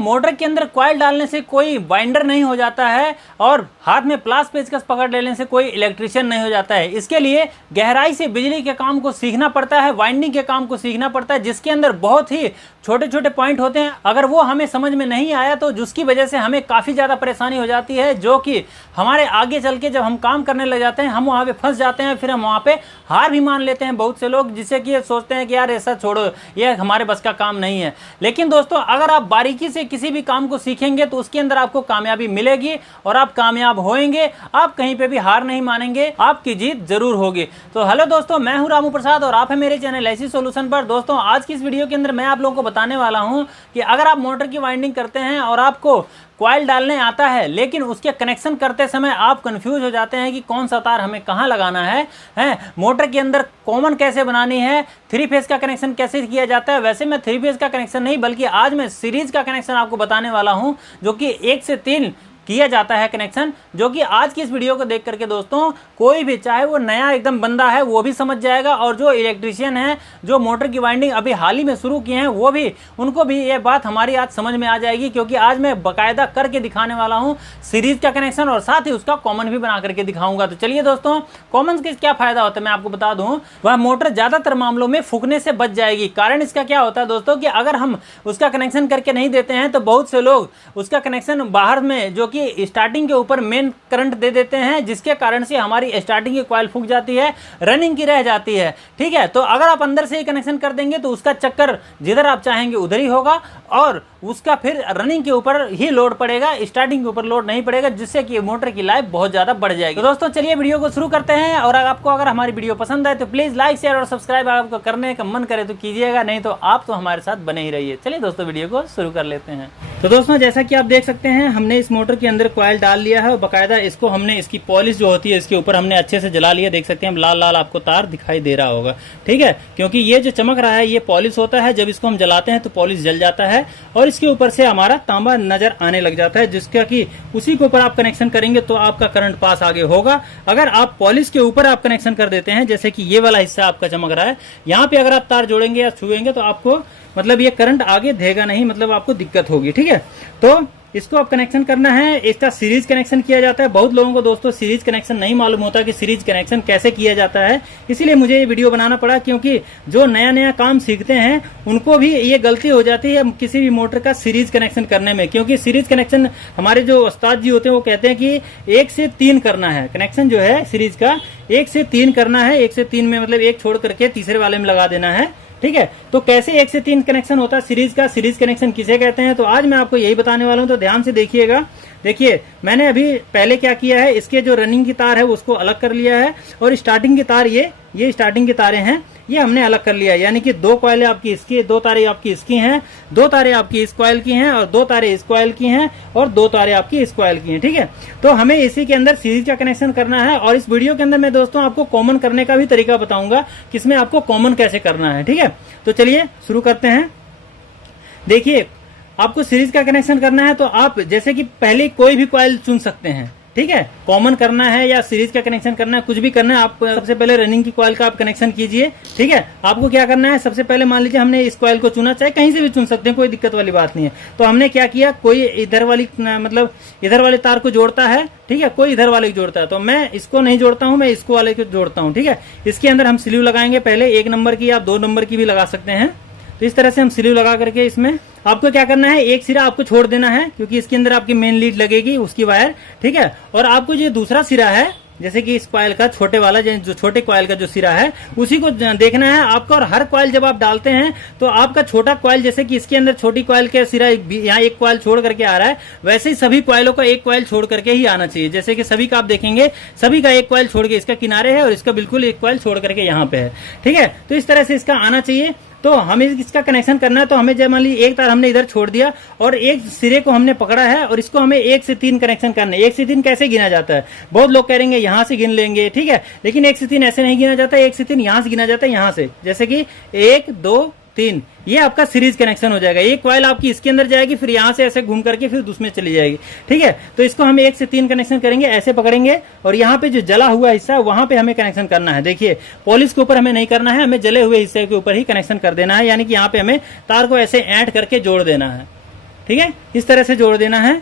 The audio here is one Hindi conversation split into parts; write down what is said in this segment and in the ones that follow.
मोटर के अंदर कॉइल डालने से कोई बाइंडर नहीं हो जाता है और हाथ में प्लास पेचकस पकड़ लेने से कोई इलेक्ट्रिशियन नहीं हो जाता है। इसके लिए गहराई से बिजली के काम को सीखना पड़ता है, वाइंडिंग के काम को सीखना पड़ता है, जिसके अंदर बहुत ही छोटे छोटे पॉइंट होते हैं। अगर वो हमें समझ में नहीं आया तो जिसकी वजह से हमें काफ़ी ज़्यादा परेशानी हो जाती है, जो कि हमारे आगे चल के जब हम काम करने लग जाते हैं हम वहाँ पे फंस जाते हैं, फिर हम वहाँ पे हार भी मान लेते हैं बहुत से लोग, जिससे कि सोचते हैं कि यार ऐसा छोड़ो, ये हमारे बस का काम नहीं है। लेकिन दोस्तों अगर आप बारीकी से किसी भी काम को सीखेंगे तो उसके अंदर आपको कामयाबी मिलेगी और आप कामयाब होएंगे। आप कहीं पे भी हार नहीं मानेंगे, आपकी जीत जरूर होगी। तो हेलो दोस्तों, मैं हूं रामू प्रसाद और आप है मेरे चैनल ऐसी सॉल्यूशन पर। दोस्तों आज की इस वीडियो के अंदर मैं आप लोगों को बताने वाला हूं कि अगर आप मोटर की वाइंडिंग करते हैं और आपको कॉइल डालने आता है लेकिन उसके कनेक्शन करते समय आप कंफ्यूज हो जाते हैं कि कौन सा तार हमें कहां लगाना है, मोटर के अंदर कॉमन कैसे बनानी है, 3 फेज का कनेक्शन कैसे किया जाता है। वैसे मैं 3 फेज का कनेक्शन नहीं बल्कि आज मैं सीरीज का कनेक्शन आपको बताने वाला हूं, जो कि 1 से 3 किया जाता है कनेक्शन, जो कि आज की इस वीडियो को देख करके दोस्तों कोई भी चाहे वो नया एकदम बंदा है वो भी समझ जाएगा, और जो इलेक्ट्रिशियन है जो मोटर की वाइंडिंग अभी हाल ही में शुरू किए हैं वो भी, उनको भी ये बात हमारी आज समझ में आ जाएगी, क्योंकि आज मैं बाकायदा करके दिखाने वाला हूं सीरीज का कनेक्शन और साथ ही उसका कॉमन भी बना करके दिखाऊंगा। तो चलिए दोस्तों, कॉमन के क्या फायदा होता है मैं आपको बता दूं। वह मोटर ज्यादातर मामलों में फूकने से बच जाएगी। कारण इसका क्या होता है दोस्तों कि अगर हम उसका कनेक्शन करके नहीं देते हैं तो बहुत से लोग उसका कनेक्शन बाहर में जो कि स्टार्टिंग के ऊपर मेन करंट दे देते हैं, जिसके कारण से हमारी स्टार्टिंग की कॉइल फूक जाती है, रनिंग की रह जाती है। ठीक है, तो अगर आप अंदर से ही कनेक्शन कर देंगे तो उसका चक्कर जिधर आप चाहेंगे उधर ही होगा और उसका फिर रनिंग के ऊपर ही लोड पड़ेगा, स्टार्टिंग के ऊपर लोड नहीं पड़ेगा, जिससे कि मोटर की लाइफ बहुत ज्यादा बढ़ जाएगी। तो दोस्तों चलिए वीडियो को शुरू करते हैं, और आपको अगर हमारी वीडियो पसंद आए तो प्लीज लाइक शेयर और सब्सक्राइब आपको करने का मन करे तो कीजिएगा, नहीं तो आप तो हमारे साथ बने ही रहिए। चलिए दोस्तों वीडियो को शुरू कर लेते हैं। तो दोस्तों जैसा कि आप देख सकते हैं हमने इस मोटर के अंदर कॉइल डाल लिया है और बाकायदा इसको हमने इसकी पॉलिश जो होती है इसके ऊपर हमने अच्छे से जला लिया। देख सकते हैं लाल लाल आपको तार दिखाई दे रहा होगा। ठीक है, क्योंकि ये जो चमक रहा है ये पॉलिश होता है, जब इसको हम जलाते हैं तो पॉलिश जल जाता है और इसके ऊपर से हमारा तांबा नजर आने लग जाता है, जिसका कि उसी के ऊपर आप कनेक्शन करेंगे तो आपका करंट पास आगे होगा। अगर आप पॉलिश के ऊपर आप कनेक्शन कर देते हैं, जैसे कि ये वाला हिस्सा आपका चमक रहा है, यहाँ पे अगर आप तार जोड़ेंगे या छुएंगे तो आपको मतलब ये करंट आगे देगा नहीं, मतलब आपको दिक्कत होगी। ठीक है, तो इसको आप कनेक्शन करना है, इसका सीरीज कनेक्शन किया जाता है। बहुत लोगों को दोस्तों सीरीज कनेक्शन नहीं मालूम होता कि सीरीज कनेक्शन कैसे किया जाता है, इसीलिए मुझे ये वीडियो बनाना पड़ा, क्योंकि जो नया नया काम सीखते हैं उनको भी ये गलती हो जाती है किसी भी मोटर का सीरीज कनेक्शन करने में। क्योंकि सीरीज कनेक्शन हमारे जो उस्ताद जी होते हैं वो कहते हैं कि 1 से 3 करना है कनेक्शन, जो है सीरीज का 1 से 3 करना है। 1 से 3 में मतलब एक छोड़ करके तीसरे वाले में लगा देना है। ठीक है, तो कैसे 1 से 3 कनेक्शन होता है सीरीज का, सीरीज कनेक्शन किसे कहते हैं, तो आज मैं आपको यही बताने वाला हूं। तो ध्यान से देखिएगा। देखिए मैंने अभी पहले क्या किया है, इसके जो रनिंग की तार है उसको अलग कर लिया है और स्टार्टिंग की तार ये स्टार्टिंग की तारें हैं, ये हमने अलग कर लिया है। यानी कि 2 कॉइलें आपकी इसकी, 2 तारें आपकी इसकी हैं, 2 तारें आपकी इस कॉइल की हैं और 2 तारें इस कॉइल की हैं और 2 तारें आपकी इस कॉइल की हैं। ठीक है, तो हमें इसी के अंदर सीरीज का कनेक्शन करना है और इस वीडियो के अंदर मैं दोस्तों आपको कॉमन करने का भी तरीका बताऊंगा, किसमें आपको कॉमन कैसे करना है। ठीक है, तो चलिए शुरू करते हैं। देखिए आपको सीरीज का कनेक्शन करना है तो आप जैसे कि पहले कोई भी कॉइल चुन सकते हैं। ठीक है, कॉमन करना है या सीरीज का कनेक्शन करना है, कुछ भी करना है, आप सबसे पहले रनिंग की कॉइल का आप कनेक्शन कीजिए। ठीक है, आपको क्या करना है, सबसे पहले मान लीजिए हमने इस कॉइल को चुना, चाहे कहीं से भी चुन सकते हैं, कोई दिक्कत वाली बात नहीं है। तो हमने क्या किया, कोई इधर वाली मतलब इधर वाले तार को जोड़ता है, ठीक है, कोई इधर वाले को जोड़ता है, तो मैं इसको नहीं जोड़ता हूं, मैं इसको वाले को जोड़ता हूं। ठीक है, इसके अंदर हम स्लीव लगाएंगे, पहले 1 नंबर की आप 2 नंबर की भी लगा सकते हैं। तो इस तरह से हम स्लीव लगा करके इसमें आपको क्या करना है, एक सिरा आपको छोड़ देना है, क्योंकि इसके अंदर आपकी मेन लीड लगेगी उसकी वायर। ठीक है, और आपको जो दूसरा सिरा है, जैसे कि इस कॉइल का छोटे वाला जो छोटे कॉइल का जो सिरा है उसी को देखना है आपको। और हर कॉइल जब आप डालते हैं तो आपका छोटा कॉइल, जैसे कि इसके अंदर छोटी कॉइल के सिरा यहाँ एक कॉइल छोड़ करके आ रहा है, वैसे ही सभी कॉइलों का एक कॉइल छोड़ करके ही आना चाहिए। जैसे कि सभी का आप देखेंगे, सभी का एक कॉइल छोड़ के इसका किनारे है और इसका बिल्कुल एक कॉइल छोड़ करके यहाँ पे है। ठीक है, तो इस तरह से इसका आना चाहिए। तो हमें इसका कनेक्शन करना है, तो हमें जब मान ली एक तार हमने इधर छोड़ दिया और एक सिरे को हमने पकड़ा है और इसको हमें 1 से 3 कनेक्शन करना है। 1 से 3 कैसे गिना जाता है, बहुत लोग कहेंगे यहाँ से गिन लेंगे, ठीक है, लेकिन 1 से 3 ऐसे नहीं गिना जाता। 1 से 3 यहाँ से गिना जाता है, यहाँ से, जैसे कि 1 2 3, ये आपका सीरीज कनेक्शन हो जाएगा। एक कॉइल आपकी इसके अंदर जाएगी, फिर यहाँ से ऐसे घूम करके फिर दूसरे में चली जाएगी। ठीक है, तो इसको हम 1 से 3 कनेक्शन करेंगे, ऐसे पकड़ेंगे और यहाँ पे जो जला हुआ हिस्सा है वहां पे हमें कनेक्शन करना है। देखिए पॉलिश के ऊपर हमें नहीं करना है, हमें जले हुए हिस्से के ऊपर ही कनेक्शन कर देना है। यानी कि यहाँ पे हमें तार को ऐसे ऐंठ करके जोड़ देना है। ठीक है, इस तरह से जोड़ देना है।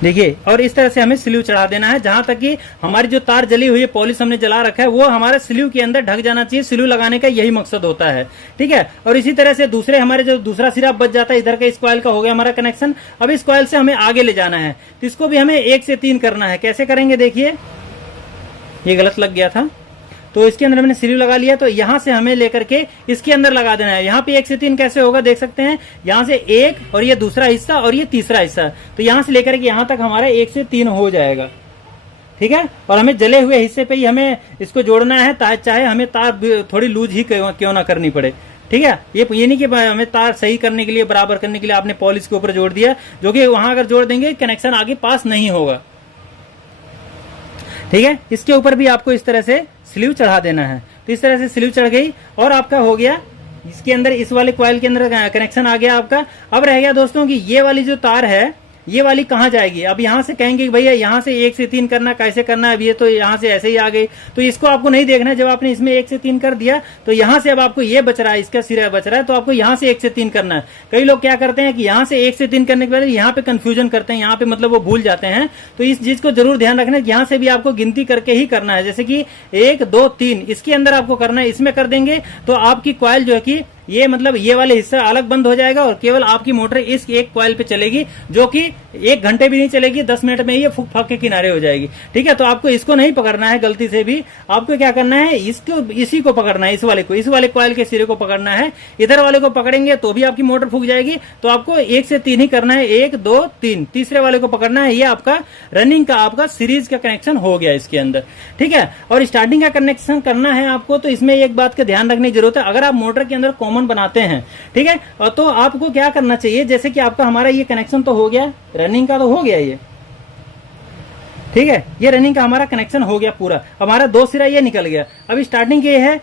देखिए, और इस तरह से हमें स्लीव चढ़ा देना है, जहां तक कि हमारी जो तार जली हुई है, पॉलिश हमने जला रखा है, वो हमारे स्लीव के अंदर ढक जाना चाहिए। स्लीव लगाने का यही मकसद होता है, ठीक है। और इसी तरह से दूसरे हमारे जो दूसरा सिरा बच जाता है, इधर का इस कॉइल का हो गया हमारा कनेक्शन। अब इस कॉइल से हमें आगे ले जाना है, तो इसको भी हमें 1 से 3 करना है। कैसे करेंगे, देखिए, ये गलत लग गया था, तो इसके अंदर हमने स्लीव लगा लिया, तो यहां से हमें लेकर के इसके अंदर लगा देना है। यहाँ पे 1 से 3 कैसे होगा, देख सकते हैं, यहां से 1 और ये दूसरा हिस्सा और ये तीसरा हिस्सा, तो यहां से लेकर के यहां तक हमारा 1 से 3 हो जाएगा, ठीक है। और हमें जले हुए हिस्से पे ही हमें इसको जोड़ना है, चाहे हमें तार थोड़ी लूज ही क्यों ना करनी पड़े, ठीक है। ये नहीं कि हमें तार सही करने के लिए, बराबर करने के लिए आपने पॉलिश के ऊपर जोड़ दिया, जो कि वहां अगर जोड़ देंगे कनेक्शन आगे पास नहीं होगा, ठीक है। इसके ऊपर भी आपको इस तरह से स्लीव चढ़ा देना है। तो इस तरह से स्लीव चढ़ गई और आपका हो गया, इसके अंदर इस वाले कॉइल के अंदर कनेक्शन आ गया आपका। अब रह गया दोस्तों कि ये वाली जो तार है, ये वाली कहाँ जाएगी। अब यहाँ से कहेंगे कि भैया यहाँ से 1 से 3 करना, कैसे करना है, अब ये तो यहाँ से ऐसे ही आ गई, तो इसको आपको नहीं देखना है। जब आपने इसमें 1 से 3 कर दिया, तो यहाँ से अब आपको ये बच रहा है, इसका सिरा बच रहा है, तो आपको यहाँ से 1 से 3 करना है। कई लोग क्या करते हैं कि यहाँ से 1 से 3 करने के बाद यहाँ पे कंफ्यूजन करते हैं, यहाँ पे मतलब वो भूल जाते हैं। तो इस चीज को जरूर ध्यान रखना है, यहाँ से भी आपको गिनती करके ही करना है। जैसे कि 1 2 3 इसके अंदर आपको करना है, इसमें कर देंगे तो आपकी कॉइल जो है कि ये मतलब ये वाले हिस्सा अलग बंद हो जाएगा और केवल आपकी मोटर इस एक कॉइल पे चलेगी, जो कि 1 घंटे भी नहीं चलेगी, 10 मिनट में ये फूक फाक के किनारे हो जाएगी, ठीक है। तो आपको इसको नहीं पकड़ना है गलती से भी, आपको क्या करना है, इसको इसी को पकड़ना है, इस वाले कॉइल के सिरे को पकड़ना है। इधर वाले को पकड़ेंगे तो भी आपकी मोटर फूक जाएगी। तो आपको 1 से 3 ही करना है, 1 2 3, तीसरे वाले को पकड़ना है। ये आपका रनिंग का आपका सीरीज का कनेक्शन हो गया इसके अंदर, ठीक है। और स्टार्टिंग का कनेक्शन करना है आपको, तो इसमें एक बात का ध्यान रखने की जरूरत है। अगर आप मोटर के अंदर कॉमन बनाते हैं, ठीक है, और तो आपको क्या करना चाहिए, जैसे कि आपका हमारा ये कनेक्शन तो हो गया, रनिंग का तो हो गया ये, ठीक है, ये रनिंग का हमारा कनेक्शन हो गया पूरा, हमारा 2 सिरा ये निकल गया। अब स्टार्टिंग के है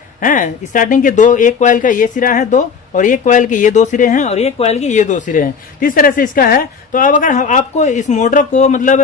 स्टार्टिंग के 2, एक कॉइल का ये सिरा है 2, और एक कॉइल के ये 2 सिरे हैं, और एक कॉइल के ये 2 सिरे हैं। तो इस तरह से इसका है। तो अब अगर आपको इस मोटर को मतलब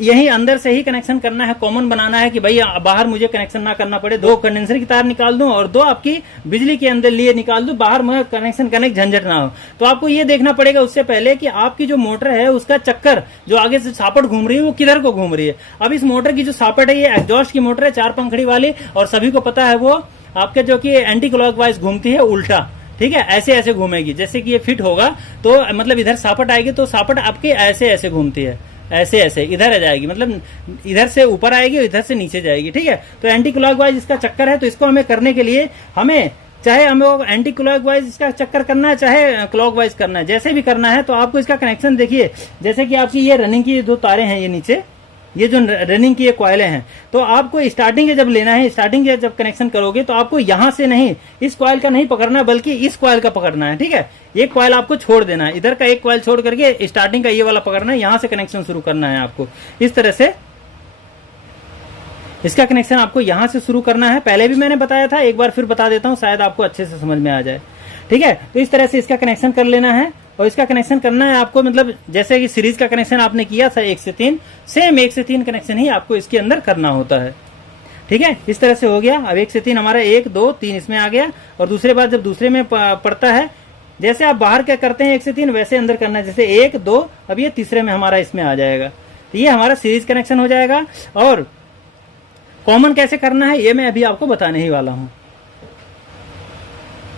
यही अंदर से ही कनेक्शन करना है, कॉमन बनाना है कि भाई बाहर मुझे कनेक्शन ना करना पड़े, 2 कंडेंसर की तार निकाल दूं और 2 आपकी बिजली के अंदर लिए निकाल दूं, बाहर मुझे कनेक्शन करने की झंझट ना हो। तो आपको ये देखना पड़ेगा उससे पहले कि आपकी जो मोटर है उसका चक्कर जो आगे से सापट घूम रही है वो किधर को घूम रही है। अब इस मोटर की जो सापट है ये एग्जॉस्ट की मोटर है, 4 पंखड़ी वाली, और सभी को पता है वो आपके जो कि एंटी क्लॉकवाइज घूमती है, उल्टा, ठीक है, ऐसे ऐसे घूमेगी। जैसे कि ये फिट होगा तो मतलब इधर सापट आएगी, तो सापट आपके ऐसे ऐसे घूमती है, ऐसे ऐसे इधर आ जाएगी, मतलब इधर से ऊपर आएगी और इधर से नीचे जाएगी, ठीक है। तो एंटी क्लॉकवाइज इसका चक्कर है। तो इसको हमें करने के लिए हमें चाहे हमें एंटी क्लॉकवाइज इसका चक्कर करना है, चाहे क्लॉकवाइज करना है, जैसे भी करना है। तो आपको इसका कनेक्शन देखिए, जैसे कि आपकी ये रनिंग की 2 तारें हैं, ये नीचे ये जो रनिंग की ये कॉइलें हैं, तो आपको स्टार्टिंग के जब लेना है, स्टार्टिंग के जब कनेक्शन करोगे तो आपको यहां से नहीं, इस कॉइल का नहीं पकड़ना, बल्कि इस कॉइल का पकड़ना है, ठीक है। एक कॉइल आपको छोड़ देना है, इधर का एक कॉइल छोड़ करके स्टार्टिंग का ये वाला पकड़ना है, यहां से कनेक्शन शुरू करना है आपको। इस तरह से इसका कनेक्शन आपको यहां से शुरू करना है। पहले भी मैंने बताया था, एक बार फिर बता देता हूं, शायद आपको अच्छे से समझ में आ जाए, ठीक है। तो इस तरह से इसका कनेक्शन कर लेना है, और इसका कनेक्शन करना है आपको, मतलब जैसे कि सीरीज का कनेक्शन आपने किया था 1 से 3, सेम 1 से 3 कनेक्शन ही आपको इसके अंदर करना होता है, ठीक है। इस तरह से हो गया। अब 1 से 3 हमारा 1 2 3 इसमें आ गया, और दूसरे बार जब दूसरे में पड़ता है, जैसे आप बाहर क्या करते हैं 1 से 3 वैसे अंदर करना है, जैसे 1 2, अब ये तीसरे में हमारा इसमें आ जाएगा। तो ये हमारा सीरीज कनेक्शन हो जाएगा। और कॉमन कैसे करना है ये मैं अभी आपको बताने ही वाला हूं,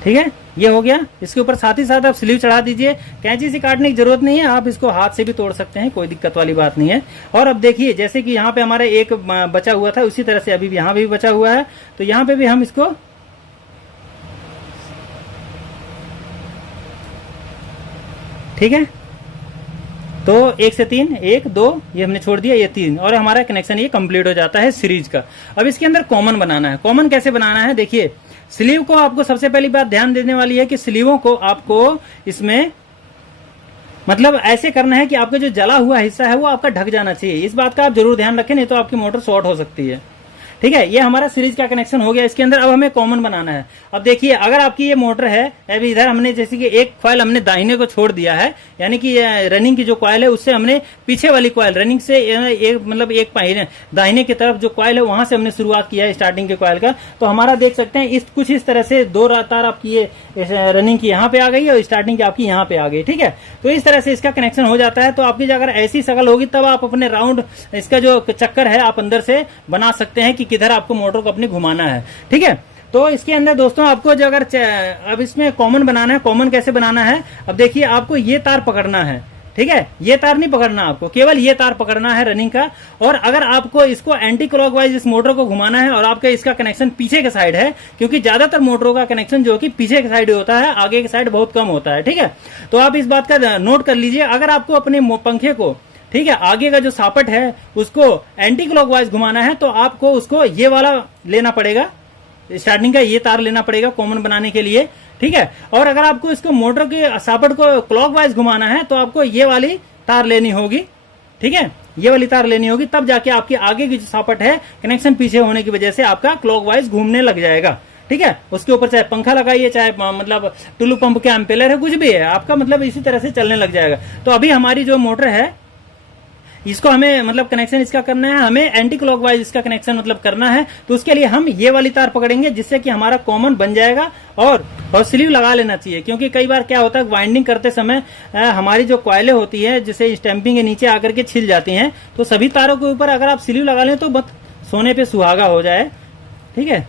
ठीक है। ये हो गया। इसके ऊपर साथ ही साथ आप स्लीव चढ़ा दीजिए। कैंची से काटने की जरूरत नहीं है, आप इसको हाथ से भी तोड़ सकते हैं, कोई दिक्कत वाली बात नहीं है। और अब देखिए, जैसे कि यहाँ पे हमारे एक बचा हुआ था, उसी तरह से अभी भी यहाँ भी बचा हुआ है, तो यहाँ पे भी हम इसको ठीक है। तो 1 से 3 1 2 ये हमने छोड़ दिया, ये 3, और हमारा कनेक्शन ये कंप्लीट हो जाता है सीरीज का। अब इसके अंदर कॉमन बनाना है। कॉमन कैसे बनाना है, देखिए, स्लीव को आपको सबसे पहली बात ध्यान देने वाली है कि स्लीवों को आपको इसमें मतलब ऐसे करना है कि आपका जो जला हुआ हिस्सा है वो आपका ढक जाना चाहिए। इस बात का आप जरूर ध्यान रखें, नहीं तो आपकी मोटर शॉर्ट हो सकती है, ठीक है, ये हमारा सीरीज का कनेक्शन हो गया इसके अंदर। अब हमें कॉमन बनाना है। अब देखिए, अगर आपकी ये मोटर है, अभी इधर हमने जैसे कि एक कॉइल हमने दाहिने को छोड़ दिया है, यानी कि रनिंग की जो कॉइल है उससे हमने पीछे वाली कॉइल रनिंग से एक मतलब एक दाहिने की तरफ जो कॉइल है वहां से हमने शुरुआत किया है स्टार्टिंग के कॉइल का। तो हमारा देख सकते हैं कुछ इस तरह से दो तार आपकी ये रनिंग की यहाँ पे आ गई और स्टार्टिंग की आपकी यहाँ पे आ गई। ठीक है, तो इस तरह से इसका कनेक्शन हो जाता है। तो आपकी अगर ऐसी शकल होगी तब आप अपने राउंड इसका जो चक्कर है आप अंदर से बना सकते हैं कि किधर आपको मोटर को अपनी घुमाना है। ठीक है, तो इसके अंदर दोस्तों आपको जो अगर अब इसमें कॉमन बनाना है, कॉमन कैसे बनाना है, अब देखिए आपको ये तार पकड़ना है। ठीक है, ये तार नहीं पकड़ना, आपको केवल ये तार पकड़ना है रनिंग का। और अगर आपको इसको एंटी क्लॉकवाइज इस मोटर को घुमाना है और आपका इसका कनेक्शन पीछे के साइड है, क्योंकि ज्यादातर मोटरों का कनेक्शन जो कि पीछे के साइड होता है, आगे के साइड बहुत कम होता है। ठीक है, तो आप इस बात का नोट कर लीजिए। अगर आपको अपने पंखे को, ठीक है, आगे का जो सापट है उसको एंटी क्लॉकवाइज घुमाना है तो आपको उसको ये वाला लेना पड़ेगा, स्टार्टिंग का ये तार लेना पड़ेगा कॉमन बनाने के लिए। ठीक है, और अगर आपको इसको मोटर के सापट को क्लॉकवाइज घुमाना है तो आपको ये वाली तार लेनी होगी। ठीक है, ये वाली तार लेनी होगी, तब जाके आपकी आगे की जो सापट है कनेक्शन पीछे होने की वजह से आपका क्लॉकवाइज घूमने लग जाएगा। ठीक है, उसके ऊपर चाहे पंखा लगाइए, चाहे मतलब टुल्लू पंप के एम्पेलर है, कुछ भी है आपका, मतलब इसी तरह से चलने लग जाएगा। तो अभी हमारी जो मोटर है इसको हमें मतलब कनेक्शन इसका करना है, हमें एंटी क्लॉकवाइज इसका कनेक्शन मतलब करना है। तो उसके लिए हम ये वाली तार पकड़ेंगे जिससे कि हमारा कॉमन बन जाएगा। और स्लीव लगा लेना चाहिए, क्योंकि कई बार क्या होता है वाइंडिंग करते समय हमारी जो कॉइलें होती है जिसे स्टैंपिंग के नीचे आकर के छिल जाती हैं, तो सभी तारों के ऊपर अगर आप स्लीव लगा लें तो बस सोने पे सुहागा हो जाए। ठीक है,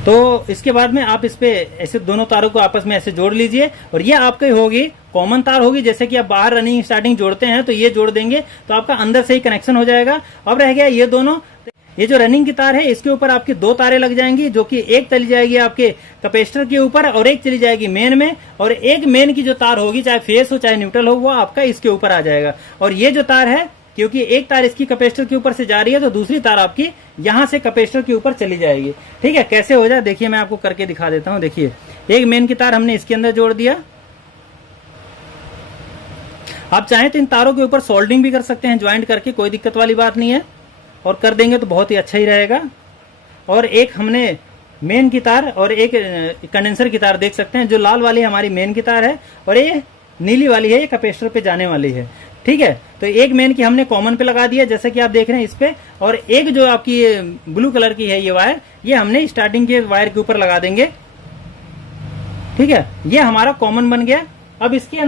तो इसके बाद में आप इस पे ऐसे दोनों तारों को आपस में ऐसे जोड़ लीजिए और ये आपकी होगी कॉमन तार होगी। जैसे कि आप बाहर रनिंग स्टार्टिंग जोड़ते हैं तो ये जोड़ देंगे तो आपका अंदर से ही कनेक्शन हो जाएगा। अब रह गया ये दोनों, ये जो रनिंग की तार है इसके ऊपर आपकी दो तारें लग जाएंगी, जो कि एक चली जाएगी आपके कैपेसिटर के ऊपर और एक चली जाएगी मेन में। और एक मेन की जो तार होगी, चाहे फेस हो चाहे न्यूट्रल हो, वो आपका इसके ऊपर आ जाएगा। और ये जो तार है, क्योंकि एक तार इसकी कैपेसिटर के ऊपर से जा रही है तो दूसरी तार आपकी यहां से कैपेसिटर के ऊपर चली जाएगी। ठीक है, कैसे हो जाए देखिए, मैं आपको करके दिखा देता हूं। देखिए, एक मेन की तार हमने इसके अंदर जोड़ दिया। आप चाहें तो इन तारों के ऊपर सोल्डरिंग भी कर सकते हैं ज्वाइंट करके, कोई दिक्कत वाली बात नहीं है, और कर देंगे तो बहुत ही अच्छा ही रहेगा। और एक हमने मेन की तार और एक कंडेंसर की तार देख सकते हैं, जो लाल वाली हमारी मेन की तार है और ये नीली वाली है ये कैपेसिटर पे जाने वाली है। ठीक है, तो एक मेन की हमने कॉमन पे लगा दिया जैसे कि आप देख रहे हैं इस पे, और एक जो आपकी ब्लू कलर की है ये वायर, ये हमने स्टार्टिंग के वायर के ऊपर लगा देंगे। ठीक है, ये हमारा कॉमन बन गया। अब इसके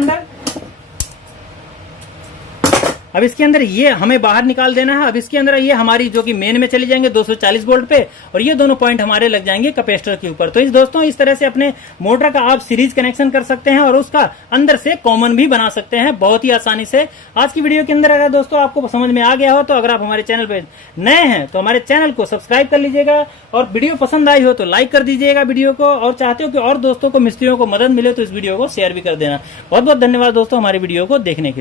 अंदर ये हमें बाहर निकाल देना है। अब इसके अंदर ये हमारी जो कि मेन में चली जाएंगे 240 वोल्ट पे, और ये दोनों पॉइंट हमारे लग जाएंगे कैपेसिटर के ऊपर। तो इस दोस्तों इस तरह से अपने मोटर का आप सीरीज कनेक्शन कर सकते हैं और उसका अंदर से कॉमन भी बना सकते हैं बहुत ही आसानी से। आज की वीडियो के अंदर अगर दोस्तों आपको समझ में आ गया हो तो अगर आप हमारे चैनल पे नए हैं तो हमारे चैनल को सब्सक्राइब कर लीजिएगा, और वीडियो पसंद आई हो तो लाइक कर दीजिएगा वीडियो को, और चाहते हो कि और दोस्तों को मिस्त्रियों को मदद मिले तो इस वीडियो को शेयर भी कर देना। बहुत बहुत धन्यवाद दोस्तों हमारी वीडियो को देखने के लिए।